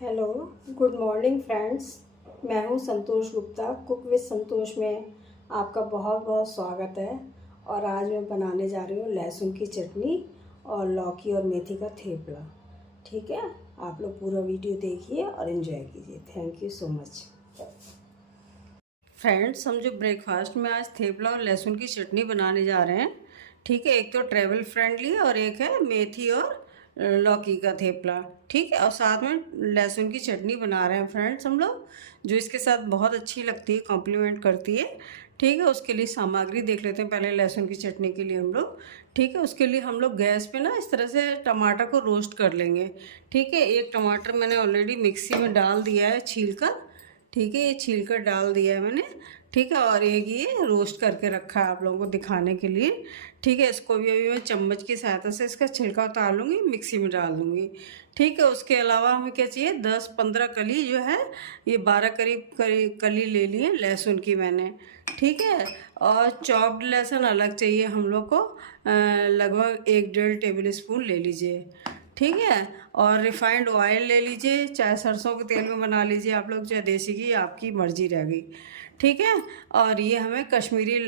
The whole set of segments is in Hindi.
Hello, good morning friends. मैं हूं संतोष गुप्ता। कुक विद संतोष में आपका बहुत बहुत स्वागत है। और आज मैं बनाने जा रही हूं लहसुन की चटनी और लौकी और मेथी का थेपला। ठीक है, आप लोग पूरा वीडियो देखिए और एंजॉय कीजिए। Thank you so much. Friends, हम जो ब्रेकफास्ट में आज थेपला और लहसुन की चटनी बनाने जा रहे हैं, ठीक है। एक तो ट्रैवल फ्रेंडली है और एक है मेथी और लौकी का थेपला, ठीक है। और साथ में लहसुन की चटनी बना रहे हैं फ्रेंड्स हम लोग, जो इसके साथ बहुत अच्छी लगती है, कॉम्प्लीमेंट करती है, ठीक है। उसके लिए सामग्री देख लेते हैं पहले लहसुन की चटनी के लिए हम लोग, ठीक है। उसके लिए हम लोग गैस पे ना इस तरह से टमाटर को रोस्ट कर लेंगे, ठीक है। एक टमाटर मैंने ऑलरेडी मिक्सी में डाल दिया है छील कर, ठीक है। ये छील कर डाल दिया है मैंने, ठीक है। और एक ये रोस्ट करके रखा है आप लोगों को दिखाने के लिए, ठीक है। इसको भी अभी मैं चम्मच की सहायता से इसका छिलका उतार लूँगी, मिक्सी में डाल दूँगी, ठीक है। उसके अलावा हमें क्या चाहिए, 10-15 कली जो है, ये 12 करीब कली ले लिए लहसुन की मैंने, ठीक है। और चॉप्ड लहसुन अलग चाहिए हम लोग को, लगभग 1-1.5 टेबल स्पून ले लीजिए, ठीक है। और रिफाइंड ऑयल ले लीजिए, चाहे सरसों के तेल में बना लीजिए आप लोग, चाहे देसी घी, आपकी मर्जी रह गई, ठीक है। और ये हमें कश्मीरी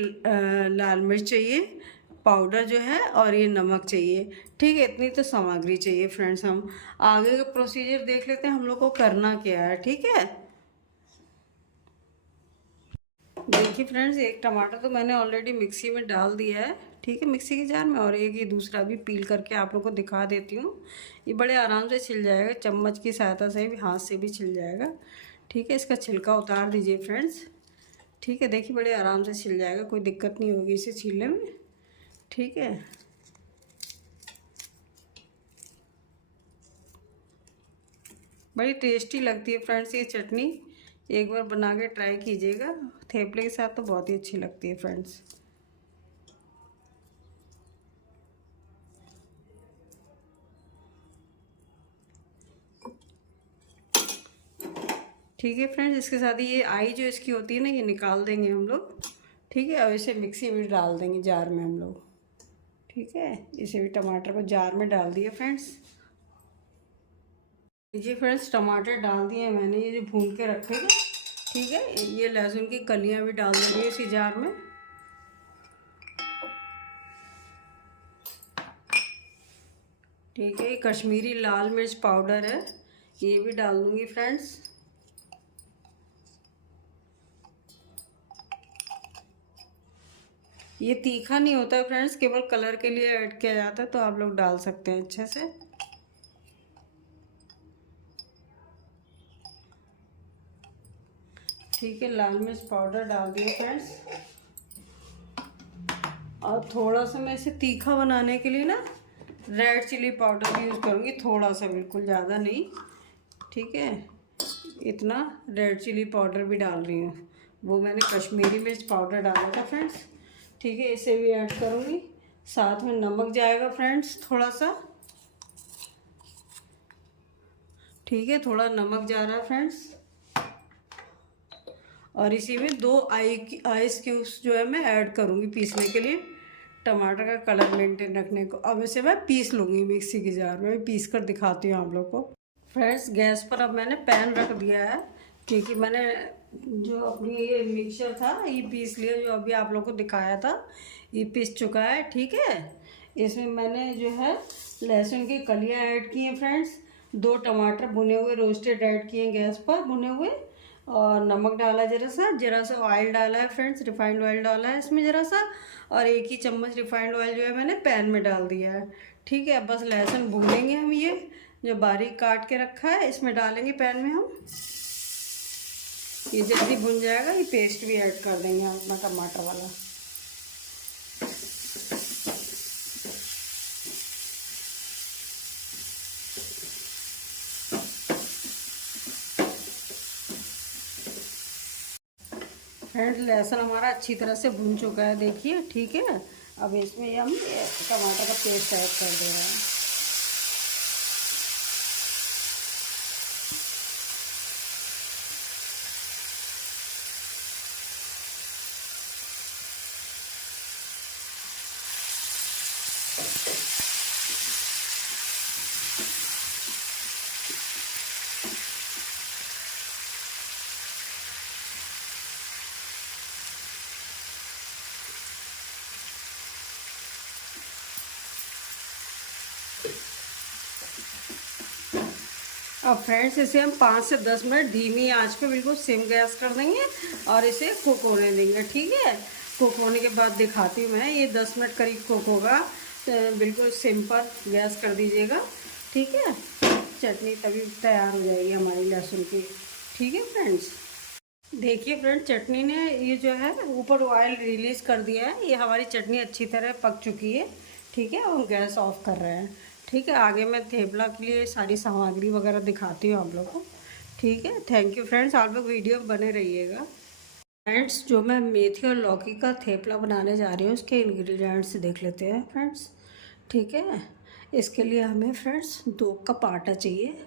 लाल मिर्च चाहिए पाउडर जो है, और ये नमक चाहिए, ठीक है। इतनी तो सामग्री चाहिए फ्रेंड्स। हम आगे का प्रोसीजर देख लेते हैं हम लोग को करना क्या है, ठीक है। देखिए फ्रेंड्स, एक टमाटर तो मैंने ऑलरेडी मिक्सी में डाल दिया है, ठीक है, मिक्सी के जार में। और एक ये दूसरा भी पील करके आप लोग को दिखा देती हूँ। ये बड़े आराम से छिल जाएगा, चम्मच की सहायता से भी, हाथ से भी छिल जाएगा, ठीक है। इसका छिलका उतार दीजिए फ्रेंड्स, ठीक है। देखिए बड़े आराम से छिल जाएगा, कोई दिक्कत नहीं होगी इसे छीलने में, ठीक है। बड़ी टेस्टी लगती है फ्रेंड्स ये चटनी, एक बार बना के ट्राई कीजिएगा। थेपले के साथ तो बहुत ही अच्छी लगती है फ्रेंड्स। ठीक है फ्रेंड्स, इसके साथ ही ये आई जो इसकी होती है ना, ये निकाल देंगे हम लोग, ठीक है। और इसे मिक्सी में डाल देंगे जार में हम लोग, ठीक है। इसे भी टमाटर को जार में डाल दिए फ्रेंड्स। लीजिए फ्रेंड्स, टमाटर डाल दिए मैंने, ये जो भून के रखे थे, ठीक है। ये लहसुन की कलियां भी डाल देंगे इसी जार में, ठीक है। ये कश्मीरी लाल मिर्च पाउडर है, ये भी डाल दूंगी फ्रेंड्स। ये तीखा नहीं होता है फ्रेंड्स, केवल कलर के लिए ऐड किया जाता है, तो आप लोग डाल सकते हैं अच्छे से, ठीक है। लाल मिर्च पाउडर डाल दिए फ्रेंड्स। और थोड़ा सा मैं इसे तीखा बनाने के लिए ना रेड चिली पाउडर भी यूज़ करूँगी, थोड़ा सा, बिल्कुल ज़्यादा नहीं, ठीक है। इतना रेड चिली पाउडर भी डाल रही हूँ, वो मैंने कश्मीरी मिर्च पाउडर डाला था फ्रेंड्स, ठीक है। इसे भी ऐड करूँगी। साथ में नमक जाएगा फ्रेंड्स थोड़ा सा, ठीक है। थोड़ा नमक जा रहा है फ्रेंड्स। और इसी में 2 आइस क्यूब्स जो है मैं ऐड करूँगी पीसने के लिए, टमाटर का कलर मेंटेन रखने को। अब इसे मैं पीस लूँगी मिक्सी के जार में, पीस कर दिखाती हूँ आप लोग को। फ्रेंड्स, गैस पर अब मैंने पैन रख दिया है, क्योंकि मैंने जो अपनी ये मिक्सचर था ये पीस लिया, जो अभी आप लोग को दिखाया था, ये पीस चुका है, ठीक है। इसमें मैंने जो है लहसुन की कलियाँ ऐड की हैं फ्रेंड्स, 2 टमाटर भुने हुए रोस्टेड ऐड किए गैस पर भुने हुए, और नमक डाला जरा सा ऑयल डाला है फ्रेंड्स, रिफाइंड ऑयल डाला है इसमें ज़रा सा। और 1 ही चम्मच रिफाइंड ऑयल जो है मैंने पैन में डाल दिया है, ठीक है। अब बस लहसुन भूनेंगे हम, ये जो बारीक काट के रखा है इसमें डालेंगे पैन में हम, ये जल्दी भुन जाएगा। ये पेस्ट भी ऐड कर देंगे हम अपना टमाटर वाला, फ्रेंड्स। लहसुन हमारा अच्छी तरह से भुन चुका है, देखिए, ठीक है। अब इसमें हम टमाटर का पेस्ट ऐड कर दे रहे हैं, अब फ्रेंड्स इसे हम 5 से 10 मिनट धीमी आंच पे बिल्कुल सिम गैस कर देंगे और इसे कुक होने देंगे। ठीक है, कुक होने के बाद दिखाती हूँ मैं। ये 10 मिनट करीब कुक होगा, तो बिल्कुल सिम पर गैस कर दीजिएगा। ठीक है, चटनी तभी तैयार हो जाएगी हमारी लहसुन की। ठीक है फ्रेंड्स, देखिए फ्रेंड, चटनी ने ये जो है ऊपर ऑयल रिलीज़ कर दिया है। ये हमारी चटनी अच्छी तरह पक चुकी है। ठीक है, हम गैस ऑफ कर रहे हैं। ठीक है, आगे मैं थेपला के लिए सारी सामग्री वगैरह दिखाती हूँ आप लोग को। ठीक है, थैंक यू फ्रेंड्स, आप लोग वीडियो बने रहिएगा। फ्रेंड्स, जो मैं मेथी और लौकी का थेपला बनाने जा रही हूँ उसके इंग्रेडिएंट्स देख लेते हैं फ्रेंड्स। ठीक है, इसके लिए हमें फ्रेंड्स 2 कप आटा चाहिए।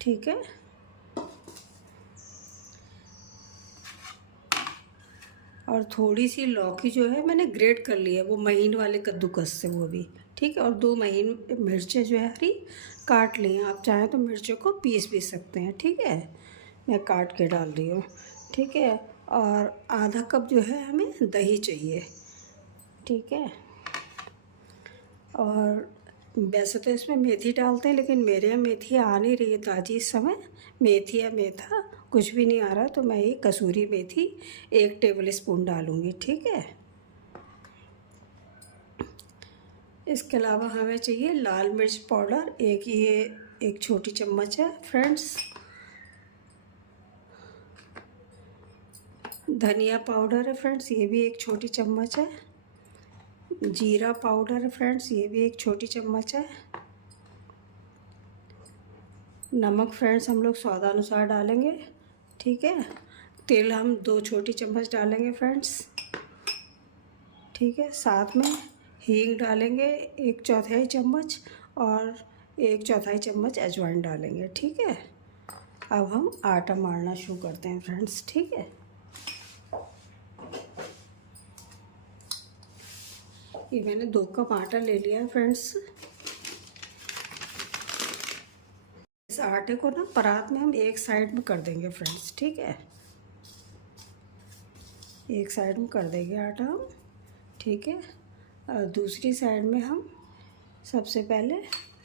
ठीक है, और थोड़ी सी लौकी जो है मैंने ग्रेट कर ली है, वो महीन वाले कद्दूकस से, वो भी। ठीक है, और 2 महीन मिर्चें जो है हरी काट ली हैं। आप चाहें तो मिर्चों को पीस भी सकते हैं। ठीक है, मैं काट के डाल रही हूँ। ठीक है, और आधा कप जो है हमें दही चाहिए। ठीक है, और वैसे तो इसमें मेथी डालते हैं, लेकिन मेरे यहाँ मेथी आ नहीं रही है ताज़ी इस समय। मेथी या मेथा कुछ भी नहीं आ रहा, तो मैं ये कसूरी मेथी 1 टेबल स्पून डालूँगी। ठीक है, इसके अलावा हमें चाहिए लाल मिर्च पाउडर, ये 1 छोटी चम्मच है फ्रेंड्स। धनिया पाउडर है फ्रेंड्स, ये भी 1 छोटी चम्मच है। जीरा पाउडर है फ्रेंड्स, ये भी 1 छोटी चम्मच है। नमक फ्रेंड्स हम लोग स्वादानुसार डालेंगे। ठीक है, तेल हम 2 छोटी चम्मच डालेंगे फ्रेंड्स। ठीक है, साथ में हींग डालेंगे 1/4 चम्मच, और 1/4 चम्मच अजवाइन डालेंगे। ठीक है, अब हम आटा मारना शुरू करते हैं फ्रेंड्स। ठीक है, ये मैंने 2 कप आटा ले लिया है फ्रेंड्स। इस आटे को ना परात में हम एक साइड में कर देंगे फ्रेंड्स। ठीक है, एक साइड में कर देंगे आटा हम। ठीक है, और दूसरी साइड में हम सबसे पहले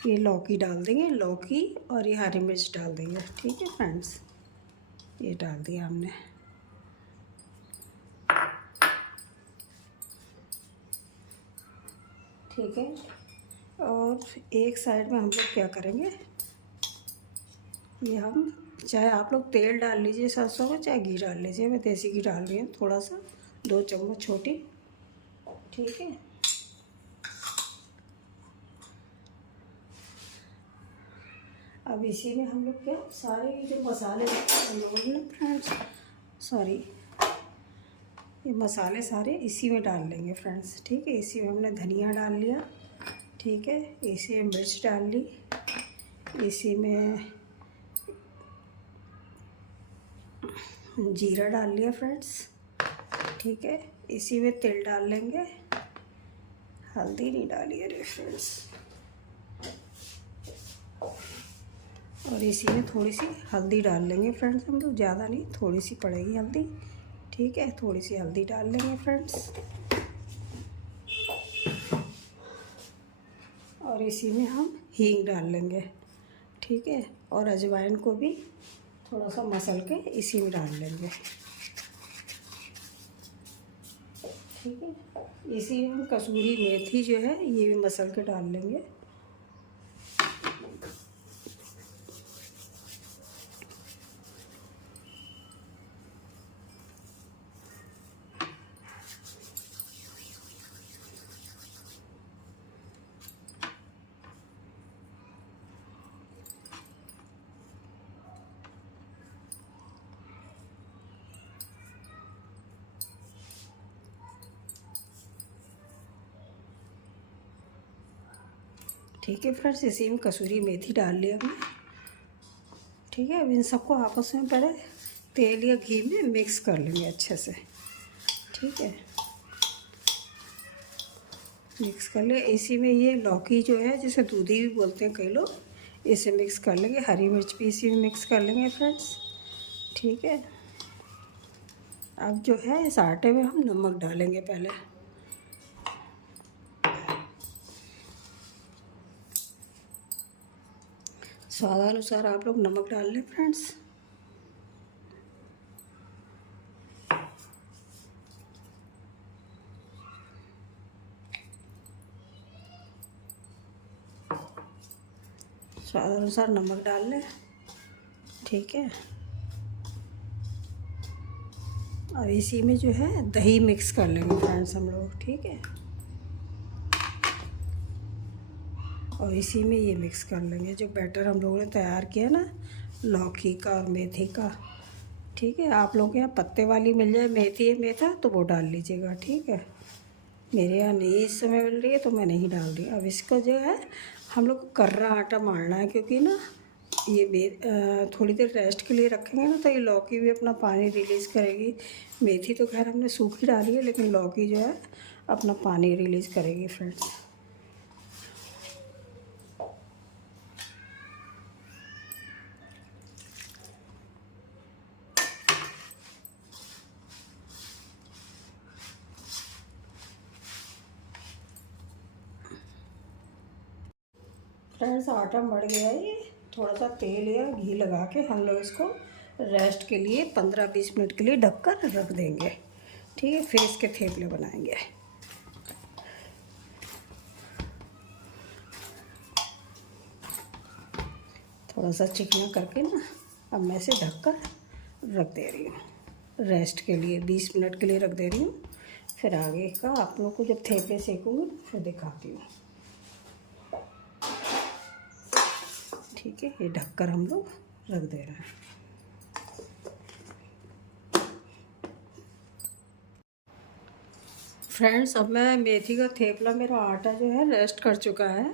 ये लौकी डाल देंगे, लौकी और ये हरी मिर्च डाल देंगे। ठीक है फ्रेंड्स, ये डाल दिया हमने। ठीक है, और एक साइड में हम लोग क्या करेंगे, ये हम चाहे आप लोग तेल डाल लीजिए सरसों का, चाहे घी डाल लीजिए। मैं देसी घी डाल रही हूँ थोड़ा सा, 2 चम्मच छोटी। ठीक है, अब इसी में हम लोग क्या सारे जो मसाले हम लोगों ने फ्रेंड्स, सॉरी, ये मसाले सारे इसी में डाल लेंगे फ्रेंड्स। ठीक है, इसी में हमने धनिया डाल लिया। ठीक है, इसी में मिर्च डाल ली, इसी में जीरा डाल लिया फ्रेंड्स। ठीक है, इसी में तेल डाल लेंगे। हल्दी नहीं डाली है फ्रेंड्स, और इसी में थोड़ी सी हल्दी डाल लेंगे फ्रेंड्स हम लोग, ज़्यादा नहीं, थोड़ी सी पड़ेगी हल्दी। ठीक है, थोड़ी सी हल्दी डाल लेंगे फ्रेंड्स, और इसी में हम हींग डाल लेंगे। ठीक है, और अजवाइन को भी थोड़ा सा मसल के इसी में डाल लेंगे। ठीक है, इसी में हम कसूरी मेथी जो है ये भी मसल के डाल लेंगे। ठीक है फ्रेंड्स, इसी में कसूरी मेथी डाल लिया हमने। ठीक है, अब इन सबको आपस में पहले तेल या घी में मिक्स कर लेंगे अच्छे से। ठीक है, मिक्स कर ले। इसी में ये लौकी जो है, जिसे दूधी भी बोलते हैं कई लोग, इसे मिक्स कर लेंगे। हरी मिर्च भी इसी में मिक्स कर लेंगे फ्रेंड्स। ठीक है, अब जो है इस आटे में हम नमक डालेंगे पहले। स्वादानुसार आप लोग नमक डाल लें फ्रेंड्स। स्वादानुसार नमक डाल लें, ठीक है। और इसी में जो है दही मिक्स कर लेंगे फ्रेंड्स हम लोग, ठीक है। और इसी में ये मिक्स कर लेंगे जो बैटर हम लोगों ने तैयार किया ना, लौकी का और मेथी का, ठीक है। आप लोगों के यहाँ पत्ते वाली मिल जाए मेथी या मेथा तो वो डाल लीजिएगा, ठीक है। मेरे यहाँ नहीं इस समय मिल रही है तो मैं नहीं डाल रही। अब इसका जो है हम लोग को कर्रा आटा मारना है, क्योंकि ना ये थोड़ी देर रेस्ट के लिए रखेंगे ना तो ये लौकी भी अपना पानी रिलीज़ करेगी। मेथी तो खैर हमने सूखी डाली है, लेकिन लौकी जो है अपना पानी रिलीज़ करेगी फ्रेंड्स। फ्रेंड्स आटा मर गया है, ये थोड़ा सा तेल या घी लगा के हम लोग इसको रेस्ट के लिए 15-20 मिनट के लिए ढककर रख देंगे, ठीक है। फिर इसके थेपले बनाएंगे। थोड़ा सा चिकना करके ना अब मैं इसे ढककर रख दे रही हूँ रेस्ट के लिए, 20 मिनट के लिए रख दे रही हूँ। फिर आगे का आप लोग को जब थेपले सेकूँगी फिर दिखाती हूँ, ठीक है। ये ढककर हम लोग रख दे रहे हैं। फ्रेंड्स अब मैं मेथी का थेपला, मेरा आटा जो है रेस्ट कर चुका है,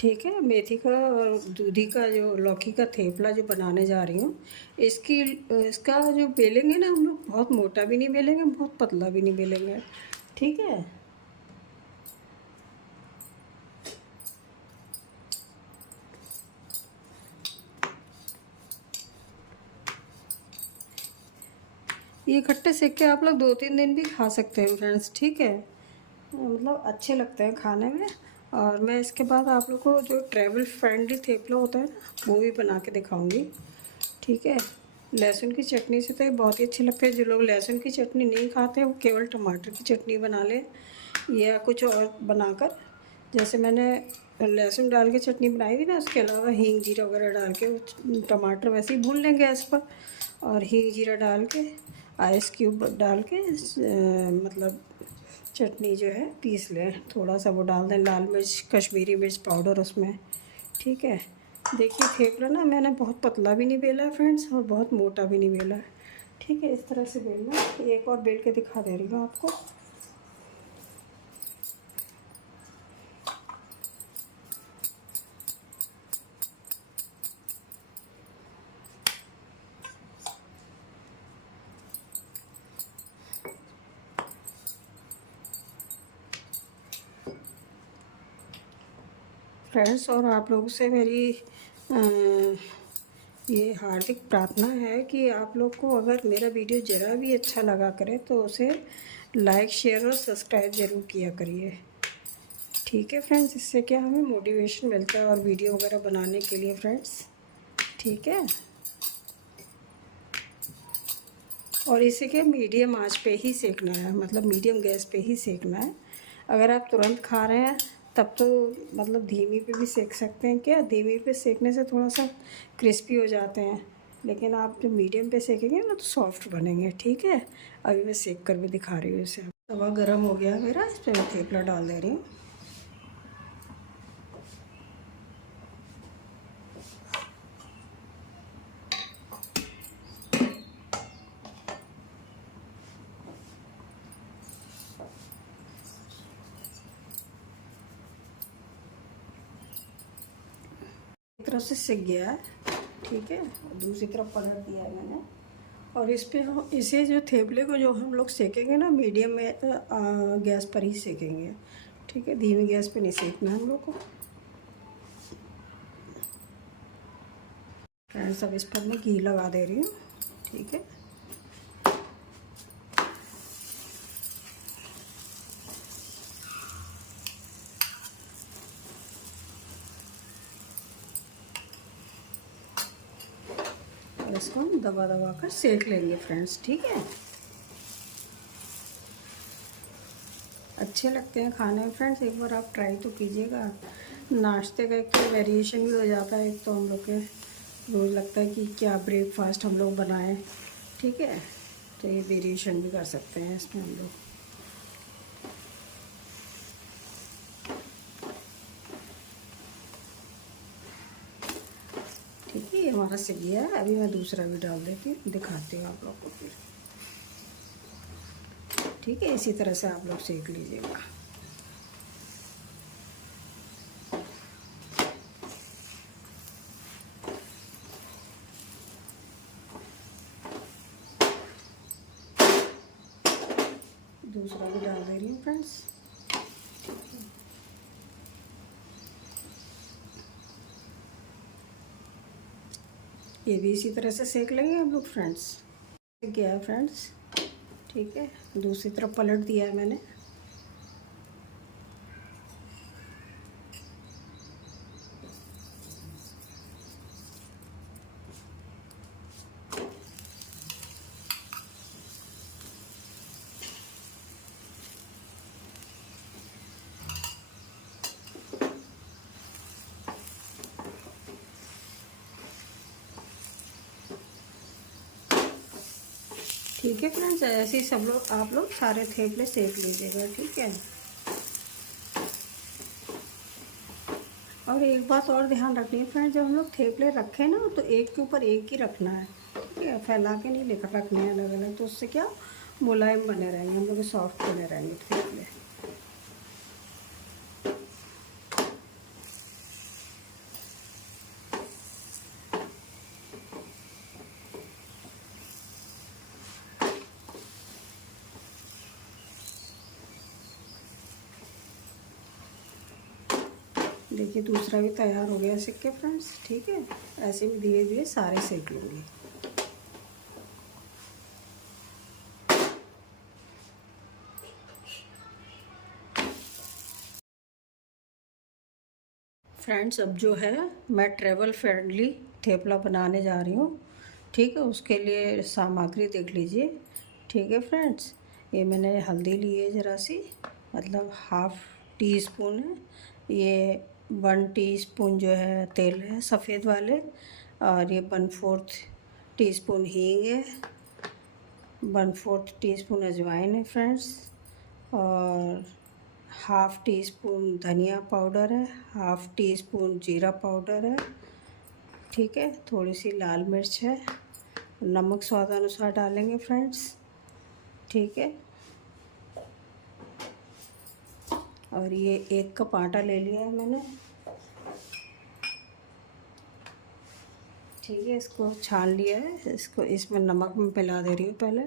ठीक है। मेथी का और दूधी का जो लौकी का थेपला जो बनाने जा रही हूँ, इसका जो बेलेंगे ना हम लोग, बहुत मोटा भी नहीं बेलेंगे, बहुत पतला भी नहीं बेलेंगे, ठीक है। ये इकट्ठे सेक के आप लोग 2-3 दिन भी खा सकते हैं फ्रेंड्स, ठीक है। मतलब अच्छे लगते हैं खाने में। और मैं इसके बाद आप लोग को जो ट्रैवल फ्रेंडली थेपला होता है ना वो भी बना के दिखाऊंगी, ठीक है। लहसुन की चटनी से तो ये बहुत ही अच्छे लगते हैं। जो लोग लहसुन की चटनी नहीं खाते वो केवल टमाटर की चटनी बना लें या कुछ और बनाकर, जैसे मैंने लहसुन डाल के चटनी बनाई थी ना, उसके अलावा हींग जीरा वगैरह डाल के वो टमाटर वैसे ही भून लेंगे गैस पर, और हींग जीरा डाल के आइस क्यूब डाल के मतलब चटनी जो है पीस लें। थोड़ा सा वो डाल दें लाल मिर्च, कश्मीरी मिर्च पाउडर उसमें, ठीक है। देखिए थेपला ना मैंने बहुत पतला भी नहीं बेला है फ्रेंड्स, और बहुत मोटा भी नहीं बेला है, ठीक है। इस तरह से बेलना। एक और बेल के दिखा दे रही हूँ आपको। फ्रेंड्स और आप लोगों से मेरी ये हार्दिक प्रार्थना है कि आप लोग को अगर मेरा वीडियो ज़रा भी अच्छा लगा करे तो उसे लाइक शेयर और सब्सक्राइब ज़रूर किया करिए, ठीक है फ्रेंड्स। इससे क्या हमें मोटिवेशन मिलता है और वीडियो वगैरह बनाने के लिए फ्रेंड्स, ठीक है। और इसे क्या मीडियम आंच पे ही सेकना है, मतलब मीडियम गैस पे ही सेकना है। अगर आप तुरंत खा रहे हैं तब तो मतलब धीमी पे भी सेक सकते हैं, क्या धीमी पे सेकने से थोड़ा सा क्रिस्पी हो जाते हैं, लेकिन आप जो मीडियम पे सेकेंगे ना तो सॉफ्ट बनेंगे, ठीक है। अभी मैं सेक कर भी दिखा रही हूँ इसे। तवा गर्म हो गया मेरा, इस पर मैं थेपला डाल दे रही हूँ। एक तरफ से सिक गया है, ठीक है। दूसरी तरफ पलट दिया है मैंने। और इस पे इसे जो थेपले को जो हम लोग सेकेंगे ना मीडियम में गैस पर ही सेकेंगे, ठीक है। धीमी गैस पे नहीं सेकना हम लोग को। फ्रेंड्स अब इस पर मैं घी लगा दे रही हूँ, ठीक है। इसको हम दबा दबा कर सेक लेंगे फ्रेंड्स, ठीक है। अच्छे लगते हैं खाने में फ्रेंड्स, एक बार आप ट्राई तो कीजिएगा। नाश्ते का एक तो वेरिएशन भी हो जाता है, एक तो हम लोग के रोज़ लगता है कि क्या ब्रेकफास्ट हम लोग बनाएं, ठीक है। तो ये वेरिएशन भी कर सकते हैं इसमें हम लोग। ठीक है, ये हमारा सिक गया है। अभी मैं दूसरा भी डाल देती हूँ, दिखाती हूँ आप लोग को फिर। ठीक है, इसी तरह से आप लोग सेक लीजिएगा। दूसरा भी डाल दे रही हूँ फ्रेंड्स। ये भी इसी तरह से सेक लेंगे हम लोग फ्रेंड्स। सेक गया है फ्रेंड्स, ठीक है। दूसरी तरफ पलट दिया है मैंने। ठीक है फ्रेंड्स, ऐसे ही सब लोग आप लोग सारे थेपले सेक लीजिएगा, ठीक है। और एक बात और ध्यान रखनी है फ्रेंड्स, जब हम लोग थेपले रखें ना तो एक के ऊपर एक ही रखना है, ठीक है। फैला के नहीं लेकर रखने हैं अलग अलग, तो उससे क्या मुलायम बने रहेंगे हम लोग, सॉफ्ट बने रहेंगे थेपले। देखिए दूसरा भी तैयार हो गया सेक के फ्रेंड्स, ठीक है। ऐसे भी धीरे धीरे सारे सेक लेंगे। फ्रेंड्स अब जो है मैं ट्रैवल फ्रेंडली थेपला बनाने जा रही हूँ, ठीक है। उसके लिए सामग्री देख लीजिए, ठीक है फ्रेंड्स। ये मैंने हल्दी ली है ज़रा सी, मतलब ½ टी स्पून है। ये 1 टीस्पून जो है तेल है सफ़ेद वाले, और ये 1/4 टीस्पून हींग है, 1/4 टीस्पून अजवाइन है फ्रेंड्स, और ½ टीस्पून धनिया पाउडर है, ½ टीस्पून जीरा पाउडर है, ठीक है। थोड़ी सी लाल मिर्च है, नमक स्वाद अनुसार डालेंगे फ्रेंड्स, ठीक है। और ये 1 कप आटा ले लिया है मैंने, ठीक है। इसको छान लिया है, इसको इसमें नमक में मिला दे रही हूँ पहले।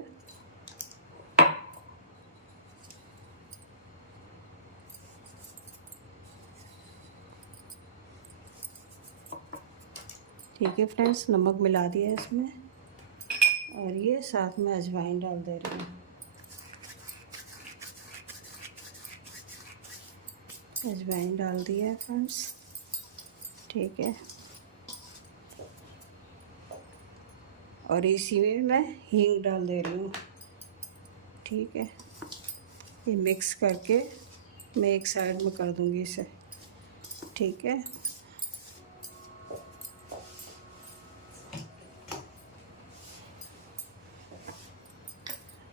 ठीक है फ्रेंड्स, नमक मिला दिया है इसमें, और ये साथ में अजवाइन डाल दे रही हूँ। अजवाइन डाल दिया है फ्रेंड्स, ठीक है। और इसी में मैं हींग डाल दे रही हूँ, ठीक है। ये मिक्स करके मैं एक साइड में कर दूँगी इसे, ठीक है।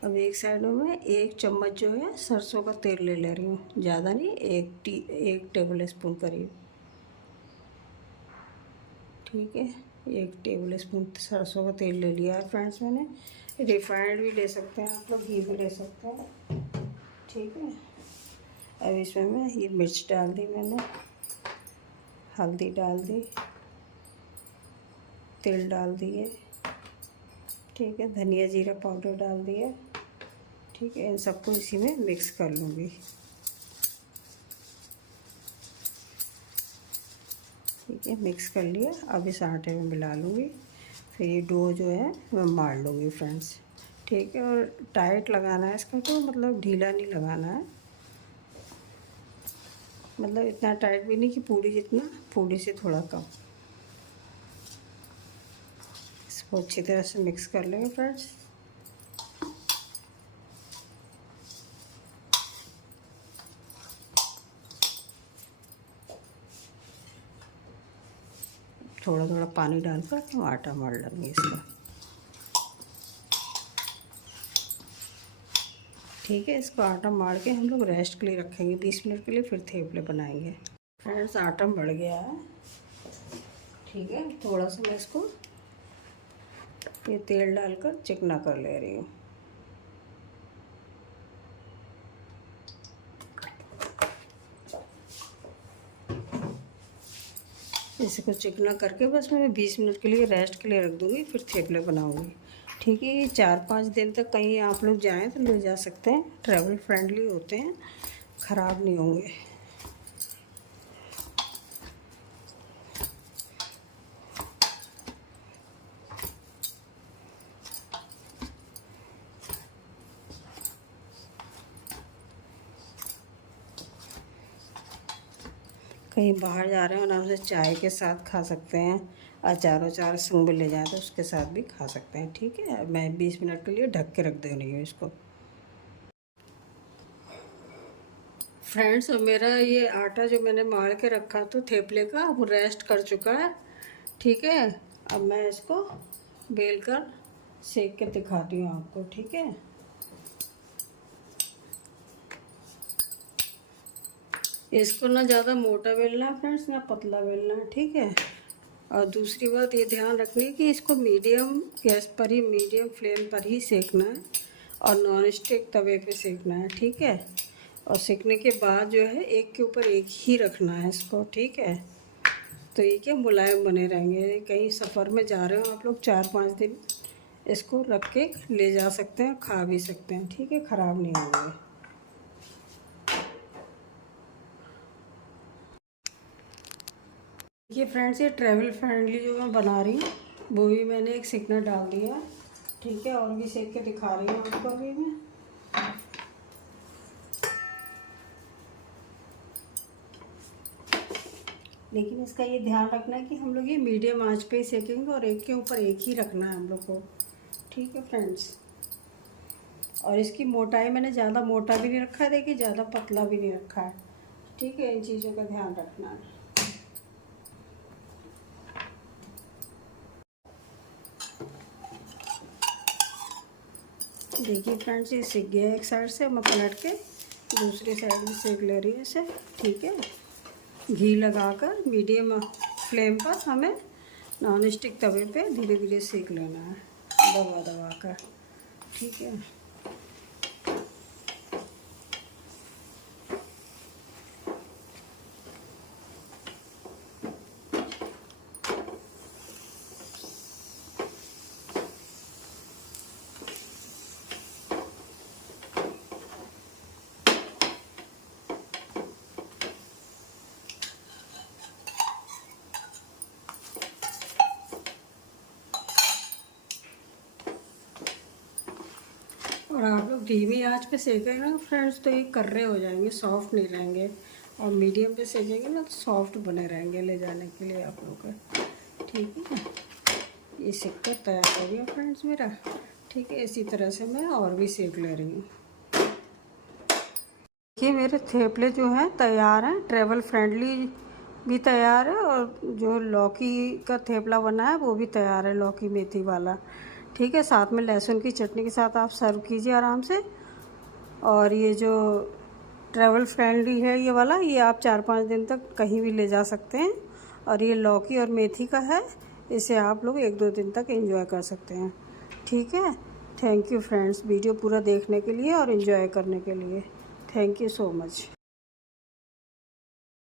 अब एक साइड में मैं 1 चम्मच जो है सरसों का तेल ले रही हूँ, ज़्यादा नहीं, 1 टेबल स्पून करीब, ठीक है। 1 टेबल स्पून सरसों का तेल ले लिया है फ्रेंड्स मैंने। रिफाइंड भी ले सकते हैं आप लोग, घी भी ले सकते हैं, ठीक है। अब इसमें मैं ये मिर्च डाल दी मैंने, हल्दी डाल दी, तेल डाल दिए, ठीक है। धनिया जीरा पाउडर डाल दिया, ठीक है। इन सबको इसी में मिक्स कर लूँगी, ठीक है। मिक्स कर लिया, अब इस आटे में मिला लूँगी, फिर ये डो जो है मैं मार लूँगी फ्रेंड्स, ठीक है। और टाइट लगाना है इसका, तो मतलब ढीला नहीं लगाना है, मतलब इतना टाइट भी नहीं कि पूड़ी जितना, पूड़ी से थोड़ा कम। इसको अच्छी तरह से मिक्स कर लेंगे फ्रेंड्स। थोड़ा थोड़ा पानी डालकर हम आटा मल लेंगे इसका। ठीक है, इसको आटा मार के हम लोग रेस्ट के लिए रखेंगे 20 मिनट के लिए, फिर थेपले बनाएंगे। फ्रेंड्स आटा बढ़ गया है। ठीक है, थोड़ा सा मैं इसको ये तेल डालकर चिकना कर ले रही हूँ। इसको चिकना करके बस मैं 20 मिनट के लिए रेस्ट के लिए रख दूँगी, फिर थेपले बनाऊँगी। ठीक है, ये 4-5 दिन तक कहीं आप लोग जाएं तो ले जा सकते हैं, ट्रैवल फ्रेंडली होते हैं, ख़राब नहीं होंगे। कहीं बाहर जा रहे हैं आराम से चाय के साथ खा सकते हैं, अचार संग में ले जाए तो उसके साथ भी खा सकते हैं। ठीक है, मैं 20 मिनट के लिए ढक के रख दे रही हूँ इसको। फ्रेंड्स मेरा ये आटा जो मैंने मार के रखा तो थेपले का, वो रेस्ट कर चुका है। ठीक है, अब मैं इसको बेल कर सेक के दिखाती हूँ आपको। ठीक है, इसको ना ज़्यादा मोटा बेलना है फ्रेंड्स, ना पतला बेलना है। ठीक है, और दूसरी बात ये ध्यान रखनी है कि इसको मीडियम गैस पर ही, मीडियम फ्लेम पर ही सेकना है और नॉन स्टिक तवे पे सेकना है। ठीक है, और सेकने के बाद जो है एक के ऊपर एक ही रखना है इसको। ठीक है, तो ये क्या मुलायम बने रहेंगे। कहीं सफ़र में जा रहे हो आप लोग 4-5 दिन इसको रख के ले जा सकते हैं, खा भी सकते हैं। ठीक है, ख़राब नहीं होंगे। ये फ्रेंड्स ये ट्रैवल फ्रेंडली जो मैं बना रही हूँ वो भी मैंने एक सेकना डाल दिया। ठीक है, और भी सेक के दिखा रही हूँ आपको अभी मैं। लेकिन इसका ये ध्यान रखना है कि हम लोग ये मीडियम आंच पे ही सेकेंगे और एक के ऊपर एक ही रखना है हम लोग को। ठीक है फ्रेंड्स, और इसकी मोटाई मैंने ज़्यादा मोटा भी नहीं रखा है, देखिए ज़्यादा पतला भी नहीं रखा है। ठीक है, इन चीज़ों का ध्यान रखना है। देखिए फ्रेंड्स ये सीख गया एक साइड से, मैं पलट के दूसरी साइड में सेक ले रही हूँ इसे। ठीक है, घी लगाकर मीडियम फ्लेम पर हमें नॉन स्टिक तवे पे धीरे धीरे सेक लेना है, दबा दबा कर। ठीक है, और आप लोग धीमी आंच पे सेकेंगे ना फ्रेंड्स तो ये कर्रे हो जाएंगे, सॉफ्ट नहीं रहेंगे। और मीडियम पे सेकेंगे ना तो सॉफ्ट बने रहेंगे ले जाने के लिए आप लोग का। ठीक है, ये सेक कर तैयार हो गया फ्रेंड्स मेरा। ठीक है, इसी तरह से मैं और भी सेक ले रही हूँ। ये मेरे थेपले जो हैं तैयार हैं, ट्रैवल फ्रेंडली भी तैयार है और जो लौकी का थेपला बना है वो भी तैयार है, लौकी मेथी वाला। ठीक है, साथ में लहसुन की चटनी के साथ आप सर्व कीजिए आराम से। और ये जो ट्रैवल फ्रेंडली है ये वाला, ये आप 4-5 दिन तक कहीं भी ले जा सकते हैं। और ये लौकी और मेथी का है, इसे आप लोग 1-2 दिन तक एंजॉय कर सकते हैं। ठीक है, थैंक यू फ्रेंड्स वीडियो पूरा देखने के लिए और एंजॉय करने के लिए। Thank you so much.